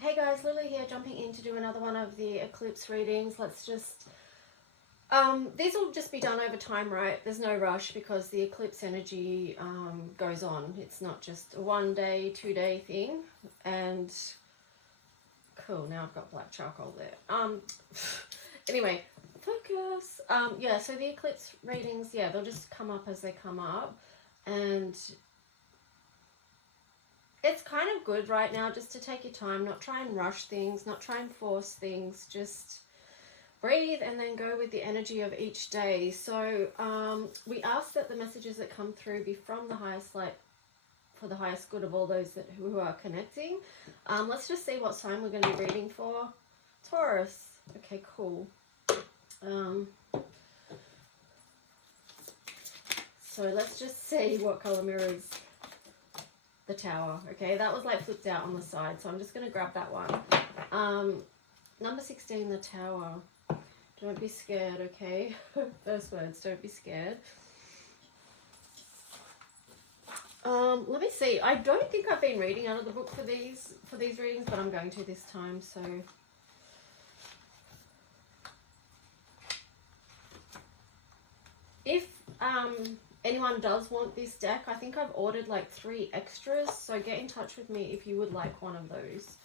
Hey guys, Lily here, jumping in to do another one of the eclipse readings. Let's just, these will just be done over time, right? There's no rush because the eclipse energy goes on. It's not just a 1 day, 2 day thing. And cool, now I've got black charcoal there. Anyway, focus. Yeah, so the eclipse readings, yeah, they'll just come up as they come up. And it's kind of good right now just to take your time, not try and rush things, not try and force things, just breathe and then go with the energy of each day. So we ask that the messages that come through be from the highest light for the highest good of all those who are connecting. Let's just see what sign we're going to be reading for. Taurus. Okay, cool. So let's just see what color mirrors the Tower. Okay, that was like flipped out on the side, so I'm just going to grab that one. Number 16, the Tower. Don't be scared, okay? First words, don't be scared. Let me see. I don't think I've been reading out of the book for these readings, but I'm going to this time, so if anyone does want this deck, I think I've ordered like 3 extras, so get in touch with me if you would like one of those.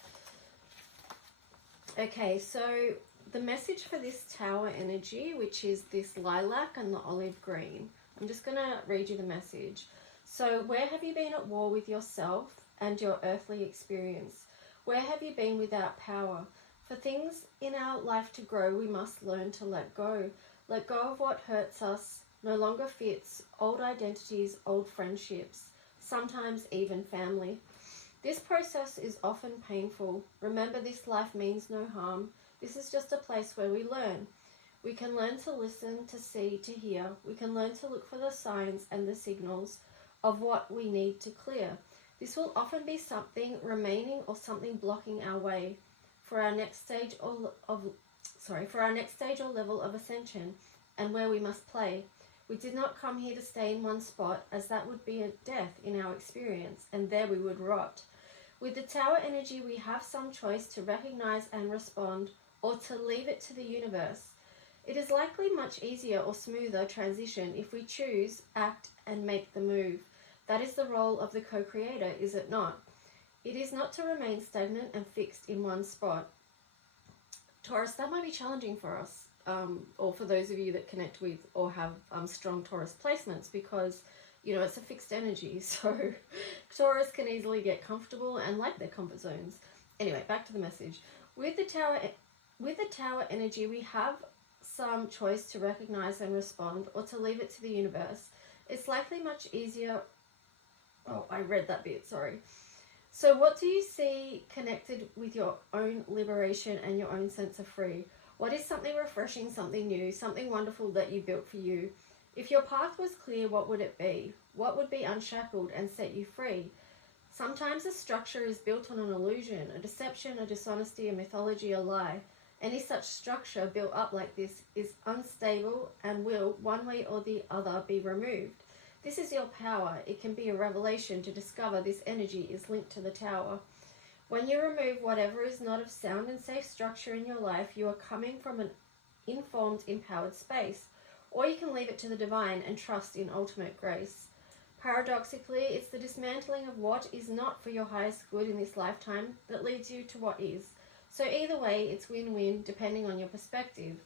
Okay, so the message for this Tower energy, which is this lilac and the olive green, I'm just going to read you the message. So where have you been at war with yourself and your earthly experience? Where have you been without power? For things in our life to grow, we must learn to let go. Let go of what hurts us, no longer fits, old identities, old friendships, sometimes even family. This process is often painful. Remember, this life means no harm. This is just a place where we learn. We can learn to listen, to see, to hear. We can learn to look for the signs and the signals of what we need to clear. This will often be something remaining or something blocking our way for our next stage or level of ascension, and where we must play. We did not come here to stay in one spot, as that would be a death in our experience, and there we would rot. With the Tower energy, we have some choice to recognize and respond, or to leave it to the universe. It is likely much easier or smoother transition if we choose, act, and make the move. That is the role of the co-creator, is it not? It is not to remain stagnant and fixed in one spot. Taurus, that might be challenging for us, or for those of you that connect with or have strong Taurus placements, because, you know, it's a fixed energy, so Taurus can easily get comfortable and like their comfort zones. Anyway, back to the message. With the Tower energy, we have some choice to recognize and respond, or to leave it to the universe. It's likely much easier. Oh, I read that bit, sorry. So what do you see connected with your own liberation and your own sense of free? What is something refreshing, something new, something wonderful that you built for you? If your path was clear, what would it be? What would be unshackled and set you free? Sometimes a structure is built on an illusion, a deception, a dishonesty, a mythology, a lie. Any such structure built up like this is unstable and will, one way or the other, be removed. This is your power. It can be a revelation to discover this energy is linked to the Tower. When you remove whatever is not of sound and safe structure in your life, you are coming from an informed, empowered space. Or you can leave it to the divine and trust in ultimate grace. Paradoxically, it's the dismantling of what is not for your highest good in this lifetime that leads you to what is. So either way, it's win-win depending on your perspective.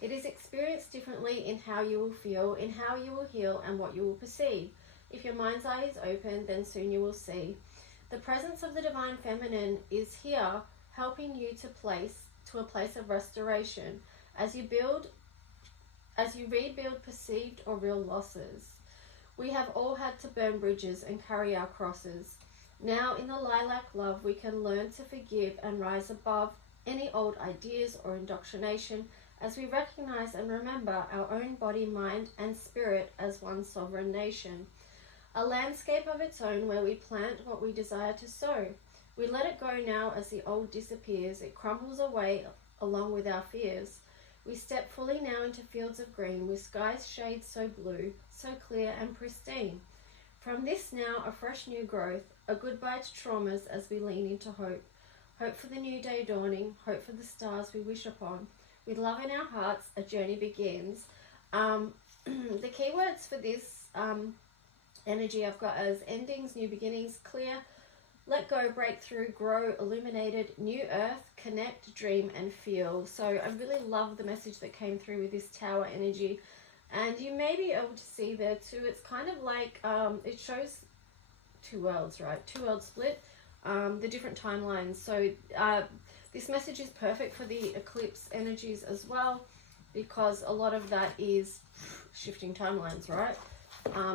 It is experienced differently in how you will feel, in how you will heal, and what you will perceive. If your mind's eye is open, then soon you will see. The presence of the Divine Feminine is here, helping you to a place of restoration as you rebuild perceived or real losses. We have all had to burn bridges and carry our crosses. Now, in the lilac love, we can learn to forgive and rise above any old ideas or indoctrination, as we recognize and remember our own body, mind, and spirit as one sovereign nation. A landscape of its own where we plant what we desire to sow. We let it go now as the old disappears. It crumbles away along with our fears. We step fully now into fields of green with skies shades so blue, so clear and pristine. From this now a fresh new growth, a goodbye to traumas as we lean into hope. hope for the new day dawning, hope for the stars we wish upon. With love in our hearts, a journey begins. The keywords for this energy I've got as endings, new beginnings, clear, let go, breakthrough, grow, illuminated, new earth, connect, dream, and feel. So I really love the message that came through with this tower energy. And you may be able to see there too, it's kind of like, it shows two worlds, right? Two worlds split, the different timelines. So this message is perfect for the eclipse energies as well, because a lot of that is shifting timelines, right?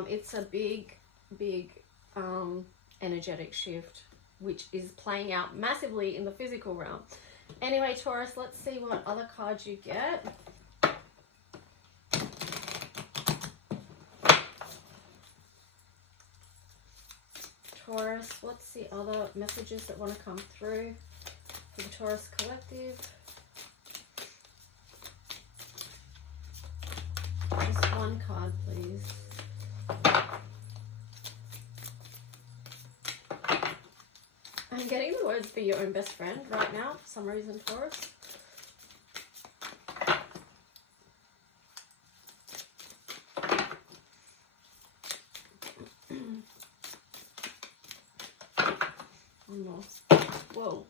It's a big energetic shift, which is playing out massively in the physical realm. Anyway, Taurus, let's see what other cards you get. Taurus, what's the other messages that want to come through for the Taurus collective? Just one card, please. I'm getting the words "be your own best friend" right now for some reason, Taurus. One more. Whoa.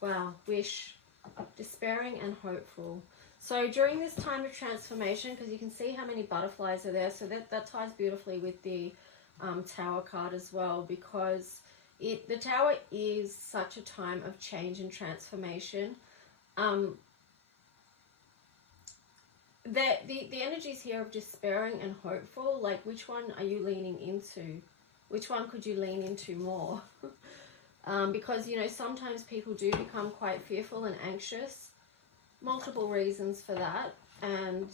Wow, wish, despairing and hopeful. So during this time of transformation, because you can see how many butterflies are there, so that ties beautifully with the Tower card as well, because the Tower is such a time of change and transformation. The energies here of despairing and hopeful, like which one are you leaning into? Which one could you lean into more? Because, you know, sometimes people do become quite fearful and anxious. Multiple reasons for that. And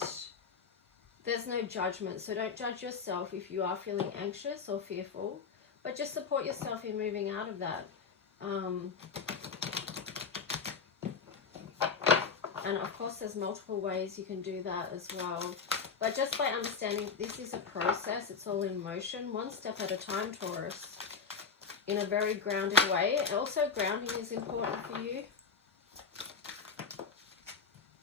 there's no judgment. So don't judge yourself if you are feeling anxious or fearful. But just support yourself in moving out of that. And of course, there's multiple ways you can do that as well. But just by understanding this is a process, it's all in motion, one step at a time, Taurus. In a very grounded way. Also, grounding is important for you.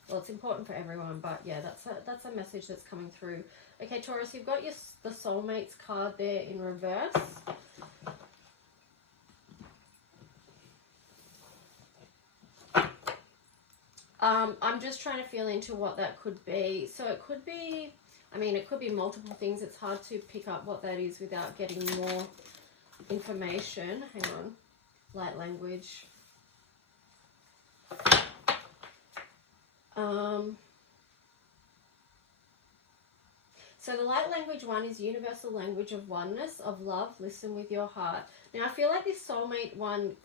Well, it's important for everyone, but yeah, that's a message that's coming through. Okay, Taurus, you've got the soulmates card there in reverse. I'm just trying to feel into what that could be. So it could be, I mean, it could be multiple things. It's hard to pick up what that is without getting more information. Hang on. Light language. So the light language one is universal language of oneness, of love, listen with your heart. Now I feel like this soulmate one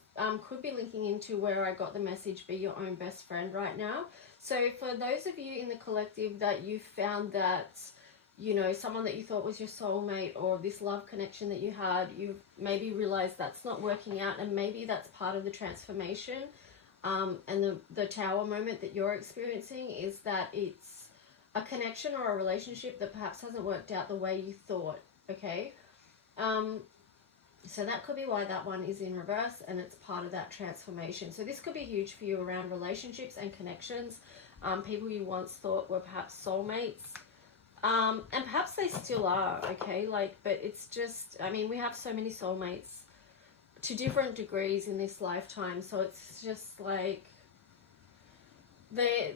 could be linking into where I got the message, be your own best friend right now. So for those of you in the collective that you found that, you know, someone that you thought was your soulmate or this love connection that you had, you've maybe realized that's not working out, and maybe that's part of the transformation. And the Tower moment that you're experiencing is that it's a connection or a relationship that perhaps hasn't worked out the way you thought, okay? So that could be why that one is in reverse, and it's part of that transformation. So this could be huge for you around relationships and connections, people you once thought were perhaps soulmates. And perhaps they still are, okay? Like, but it's just, I mean, we have so many soulmates to different degrees in this lifetime. So it's just like, they're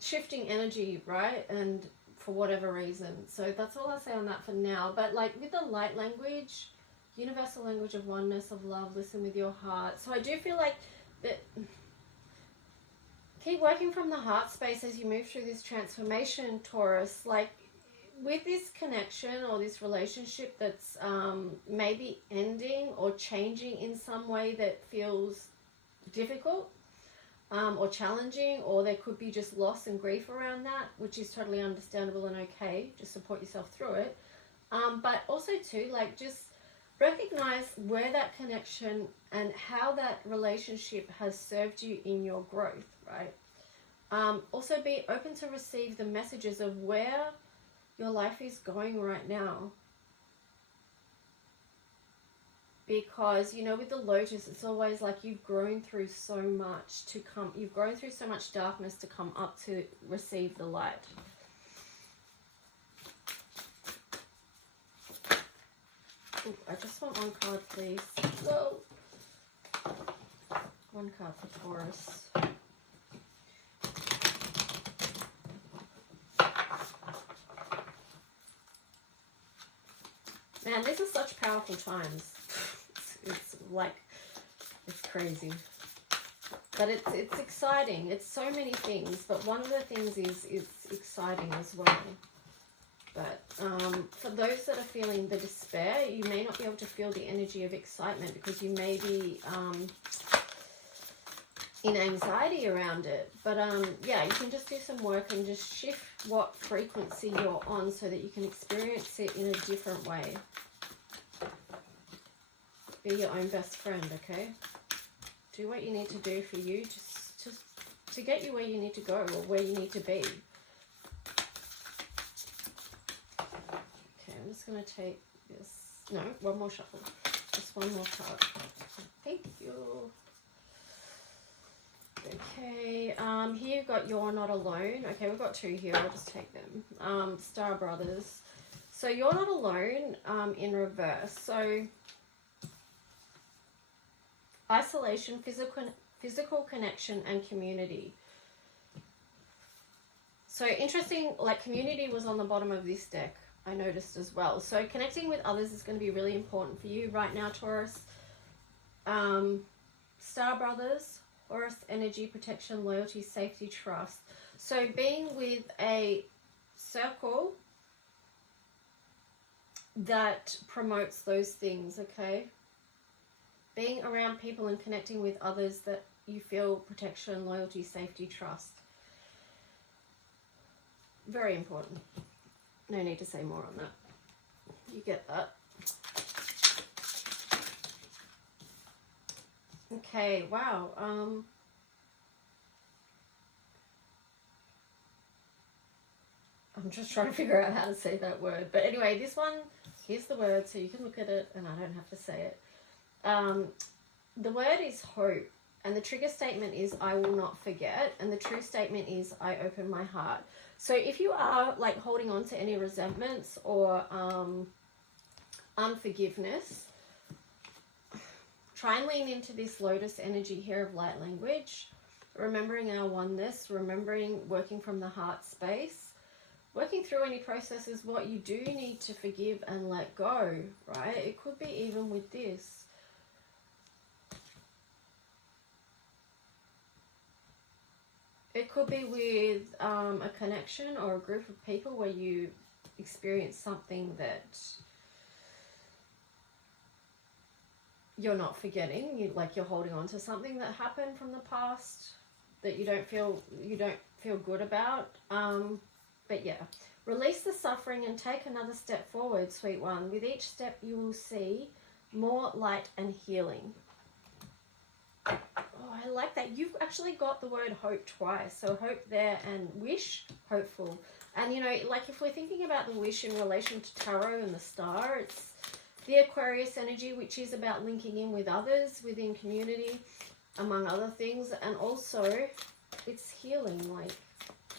shifting energy, right? And for whatever reason. So that's all I'll say on that for now. But like with the light language, universal language of oneness, of love, listen with your heart. So I do feel like that. Keep working from the heart space as you move through this transformation, Taurus. Like with this connection or this relationship that's maybe ending or changing in some way that feels difficult or challenging, or there could be just loss and grief around that, which is totally understandable and okay. Just support yourself through it. But also too, like, just recognize where that connection and how that relationship has served you in your growth, right? Also be open to receive the messages of where your life is going right now. Because, you know, with the Lotus, it's always like you've grown through so much to come, you've grown through so much darkness to come up to receive the light. Ooh, I just want one card, please. Whoa. One card for Taurus. Man, these are such powerful times. It's like, it's crazy. But it's exciting. It's so many things. But one of the things is it's exciting as well. But for those that are feeling the despair, you may not be able to feel the energy of excitement because you may be in anxiety around it. But yeah, you can just do some work and just shift what frequency you're on so that you can experience it in a different way. Be your own best friend, okay? Do what you need to do for you, just to get you where you need to go or where you need to be. Okay, I'm just going to take this. No, one more shuffle. Just one more card. Thank you. Okay, here you've got You're Not Alone. Okay, we've got two here. I'll just take them. Star Brothers. So You're Not Alone in reverse. So isolation, physical connection, and community. So interesting, like community was on the bottom of this deck, I noticed as well. So connecting with others is going to be really important for you right now, Taurus. Star Brothers, Taurus energy, protection, loyalty, safety, trust. So being with a circle that promotes those things, okay? Being around people and connecting with others that you feel protection, loyalty, safety, trust. Very important. No need to say more on that. You get that. Okay, wow. I'm just trying to figure out how to say that word. But anyway, this one, here's the word so you can look at it and I don't have to say it. The word is hope, and the trigger statement is I will not forget, and the true statement is I open my heart. So if you are like holding on to any resentments or unforgiveness, try and lean into this Lotus energy here of light language, remembering our oneness, remembering working from the heart space, working through any processes, what you do need to forgive and let go, right? It could be even with this. It could be with a connection or a group of people where you experience something that you're not forgetting. You're holding on to something that happened from the past that you don't feel good about. But yeah, release the suffering and take another step forward, sweet one. With each step, you will see more light and healing. Oh, I like that. You've actually got the word hope twice. So hope there and wish, hopeful. And, you know, like if we're thinking about the wish in relation to tarot and the star, it's the Aquarius energy, which is about linking in with others within community, among other things. And also it's healing, like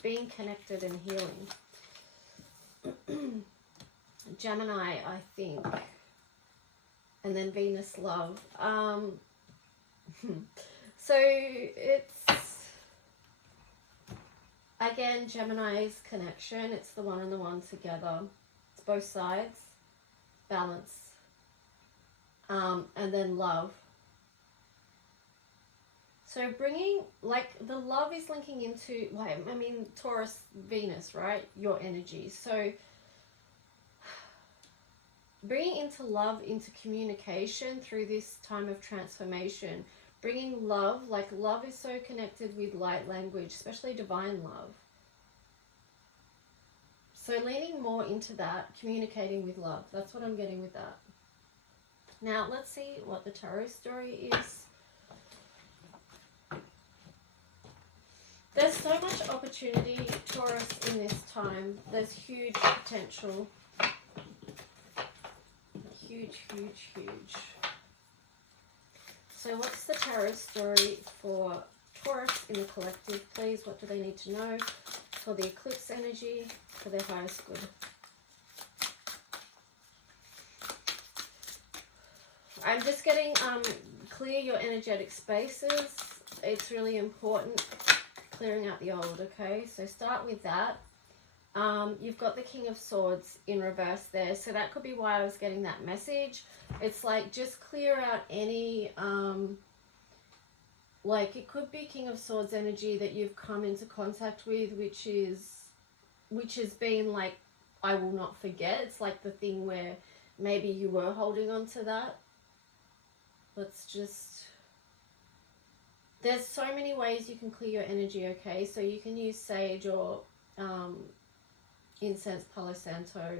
being connected and healing. Gemini, I think. And then Venus, love. So it's, again, Gemini's connection. It's the one and the one together. It's both sides. Balance. And then love. So bringing, like, the love is linking into, like, I mean, Taurus, Venus, right? Your energy. So bringing into love, into communication through this time of transformation. Bringing love, like love is so connected with light language, especially divine love. So leaning more into that, communicating with love. That's what I'm getting with that. Now, let's see what the tarot story is. There's so much opportunity, Taurus, in this time. There's huge potential. Huge, huge, huge. So what's the tarot story for Taurus in the collective, please? What do they need to know for the eclipse energy, for their highest good? I'm just getting clear your energetic spaces. It's really important clearing out the old, okay? So start with that. You've got the King of Swords in reverse there, so that could be why I was getting that message. It's like, just clear out any, like, it could be King of Swords energy that you've come into contact with, which has been like, I will not forget. It's like the thing where maybe you were holding on to that. Let's just, there's so many ways you can clear your energy, okay? So you can use sage or incense, Palo Santo,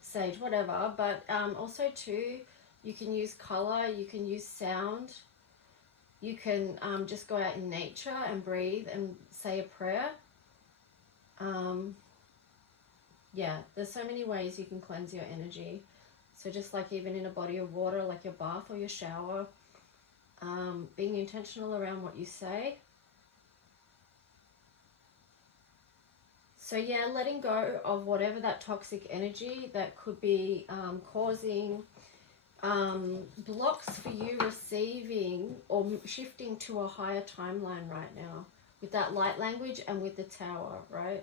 sage, whatever. But also too, you can use color, you can use sound. You can just go out in nature and breathe and say a prayer. Yeah, there's so many ways you can cleanse your energy. So just like even in a body of water, like your bath or your shower, being intentional around what you say. So yeah, letting go of whatever that toxic energy that could be causing blocks for you receiving or shifting to a higher timeline right now with that light language and with the Tower, right?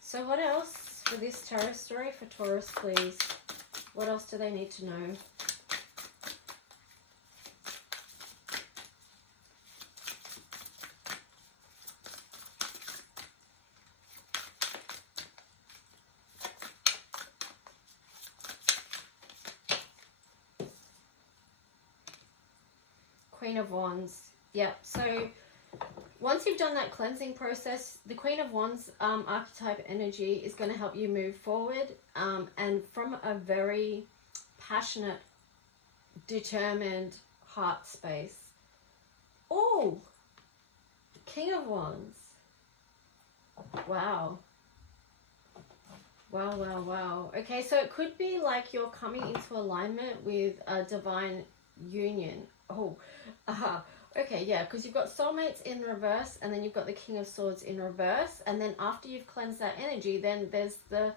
So what else for this tarot story for Taurus, please? What else do they need to know? Queen of Wands. Yep. So once you've done that cleansing process, the Queen of Wands archetype energy is going to help you move forward and from a very passionate, determined heart space. Oh, King of Wands. Wow. Wow, wow, wow. Okay, so it could be like you're coming into alignment with a divine union. Oh, okay, yeah, because you've got soulmates in reverse and then you've got the King of Swords in reverse, and then after you've cleansed that energy, then there's the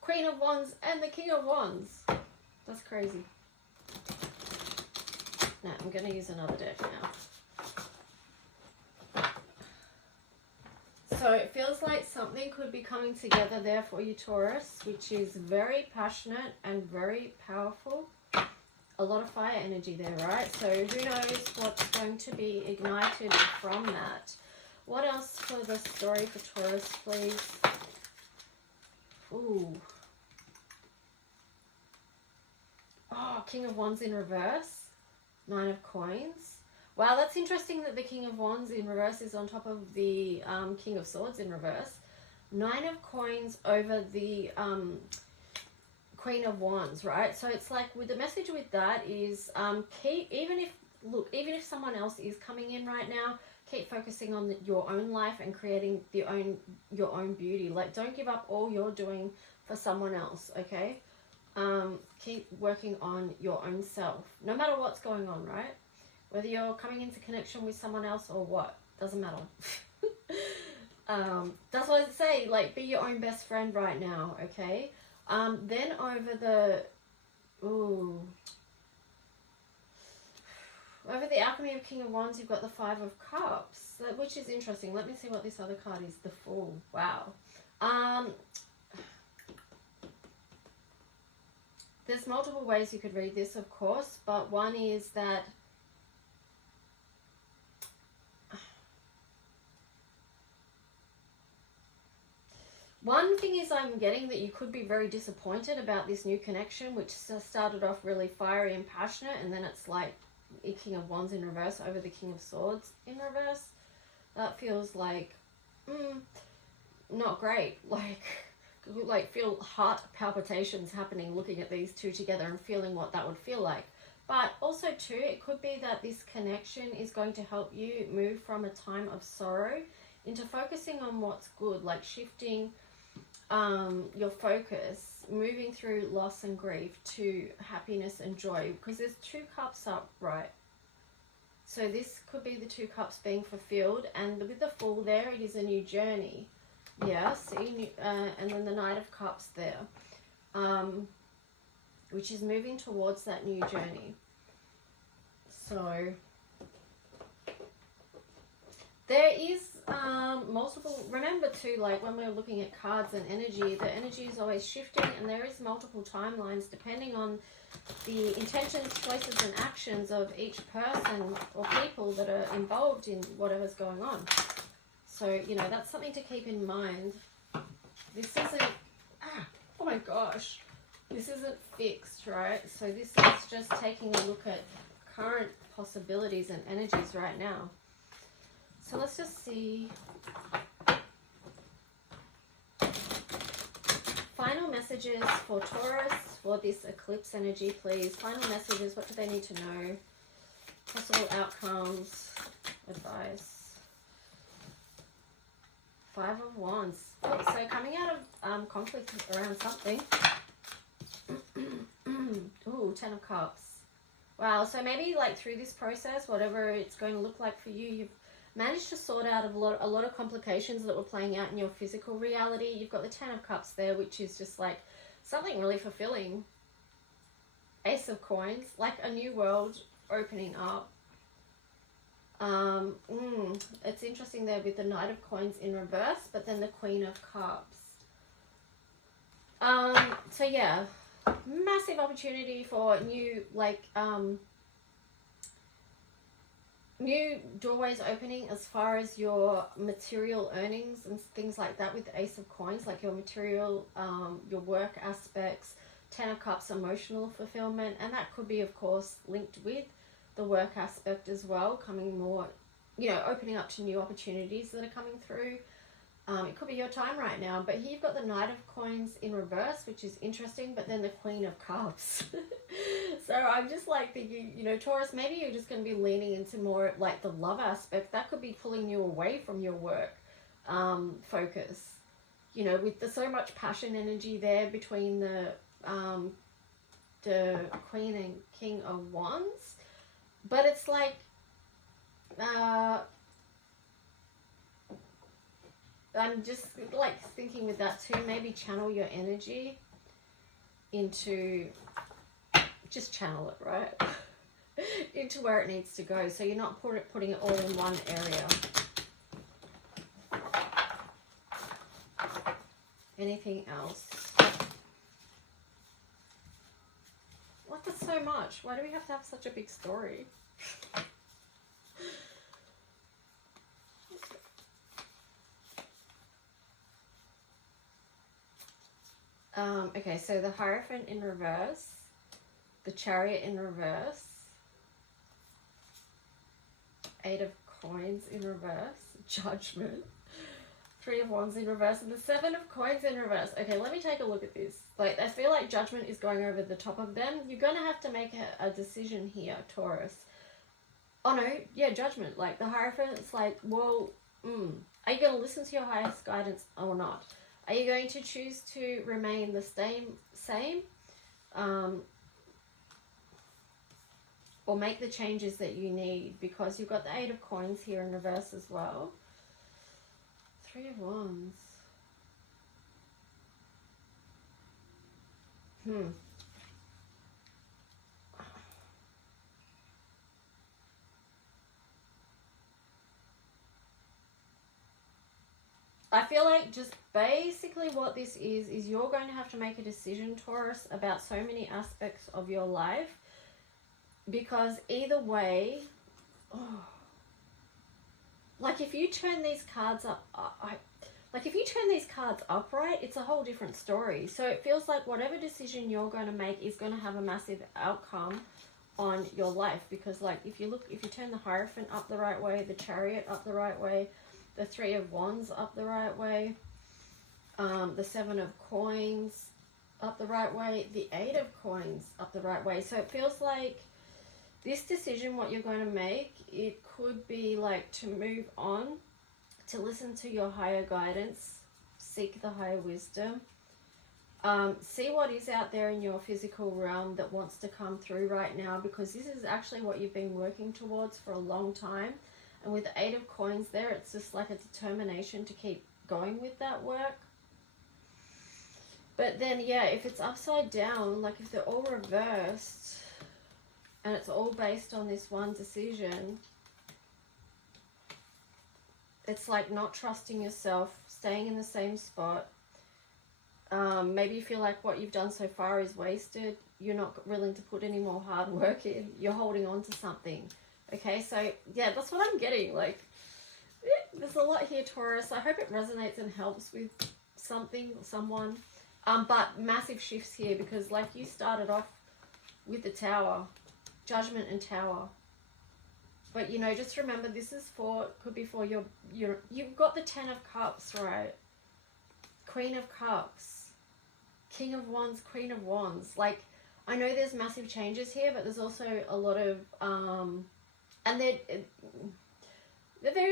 Queen of Wands and the King of Wands. That's crazy. Now I'm going to use another deck now. So it feels like something could be coming together there for you, Taurus, which is very passionate and very powerful. A lot of fire energy there, right? So who knows what's going to be ignited from that. What else for the story for Taurus, please? Ooh. Oh, King of Wands in reverse. Nine of Coins. Wow, that's interesting that the King of Wands in reverse is on top of the King of Swords in reverse. Nine of Coins over the Queen of Wands, right? So it's like, with the message with that is even if someone else is coming in right now, keep focusing on your own life and creating your own beauty. Like, don't give up all you're doing for someone else, okay? Keep working on your own self, no matter what's going on, right? Whether you're coming into connection with someone else or what, doesn't matter. That's why I say, like, be your own best friend right now, okay? Then over the Alchemy of King of Wands, you've got the Five of Cups, which is interesting. Let me see what this other card is. The Fool. Wow. There's multiple ways you could read this, of course, but one is that one thing is, I'm getting that you could be very disappointed about this new connection, which started off really fiery and passionate, and then it's like a King of Wands in reverse over the King of Swords in reverse. That feels like not great. Like, like feel heart palpitations happening looking at these two together and feeling what that would feel like. But also too, it could be that this connection is going to help you move from a time of sorrow into focusing on what's good, like shifting your focus, moving through loss and grief to happiness and joy, because there's 2 cups up, right? So this could be the 2 cups being fulfilled, and with the Fool there, it is a new journey. Yeah, see, and then the Knight of Cups there, which is moving towards that new journey. So there is multiple, remember too, like when we're looking at cards and energy, the energy is always shifting, and there is multiple timelines depending on the intentions, choices and actions of each person or people that are involved in whatever's going on. So, you know, that's something to keep in mind. This isn't, oh my gosh, this isn't fixed, right? So this is just taking a look at current possibilities and energies right now. So let's just see. Final messages for Taurus for this eclipse energy, please. Final messages, what do they need to know? Possible outcomes, advice. 5 of Wands. Oh, so coming out of conflict around something. Ooh, 10 of Cups. Wow, so maybe like through this process, whatever it's going to look like for you, you've managed to sort out a lot of complications that were playing out in your physical reality. You've got the 10 of Cups there, which is just like something really fulfilling. Ace of Coins, like a new world opening up. It's interesting there with the Knight of Coins in reverse, but then the Queen of Cups. So yeah, massive opportunity for new, like, new doorways opening as far as your material earnings and things like that with the Ace of Coins, like your material, your work aspects. 10 of Cups, emotional fulfillment, and that could be, of course, linked with the work aspect as well, coming more, you know, opening up to new opportunities that are coming through. It could be your time right now, but here you've got the Knight of Coins in reverse, which is interesting, but then the Queen of Cups. So I'm just like thinking, you know, Taurus, maybe you're just going to be leaning into more like the love aspect. That could be pulling you away from your work focus, you know, with the so much passion energy there between the Queen and King of Wands. But it's like, I'm just like thinking with that too, maybe channel your energy into, just channel it, right? Into where it needs to go. So you're not putting it all in one area. Anything else? What, that's so much? Why do we have to have such a big story? Okay, so the Hierophant in reverse, the Chariot in reverse, 8 of Coins in reverse, Judgment, 3 of Wands in reverse, and the 7 of Coins in reverse. Okay, let me take a look at this. Like, I feel like Judgment is going over the top of them. You're going to have to make a decision here, Taurus. Oh no, yeah, Judgment. Like, the Hierophant, it's like, well, are you going to listen to your highest guidance or not? Are you going to choose to remain the same, or make the changes that you need? Because you've got the 8 of Coins here in reverse as well. 3 of Wands. I feel like just basically what this is you're going to have to make a decision, Taurus, about so many aspects of your life, because either way, like if you turn these cards up, if you turn these cards upright, it's a whole different story. So it feels like whatever decision you're going to make is going to have a massive outcome on your life, because like if you turn the Hierophant up the right way, the Chariot up the right way, the 3 of Wands up the right way, The 7 of Coins up the right way, the 8 of Coins up the right way. So it feels like this decision, what you're going to make, it could be like to move on, to listen to your higher guidance, seek the higher wisdom. See what is out there in your physical realm that wants to come through right now, because this is actually what you've been working towards for a long time. And with the 8 of Coins there, it's just like a determination to keep going with that work. But then, yeah, if it's upside down, like if they're all reversed and it's all based on this one decision, it's like not trusting yourself, staying in the same spot. Maybe you feel like what you've done so far is wasted. You're not willing to put any more hard work in. You're holding on to something. Okay, so yeah, that's what I'm getting. Like, there's a lot here, Taurus. I hope it resonates and helps with something, someone. But massive shifts here, because like you started off with the Tower, Judgment and Tower. But you know, just remember, this is for, could be for you've got the 10 of Cups, right? Queen of Cups, King of Wands, Queen of Wands. Like, I know there's massive changes here, but there's also a lot of, and there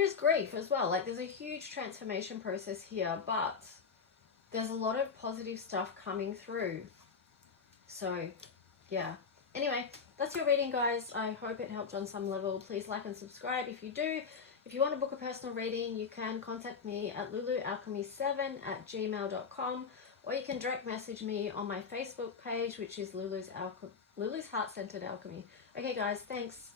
is grief as well. Like, there's a huge transformation process here, but there's a lot of positive stuff coming through. So, yeah. Anyway, that's your reading, guys. I hope it helped on some level. Please like and subscribe if you do. If you want to book a personal reading, you can contact me at lulualchemy7@gmail.com, or you can direct message me on my Facebook page, which is Lulu's Heart Centered Alchemy. Okay, guys, thanks.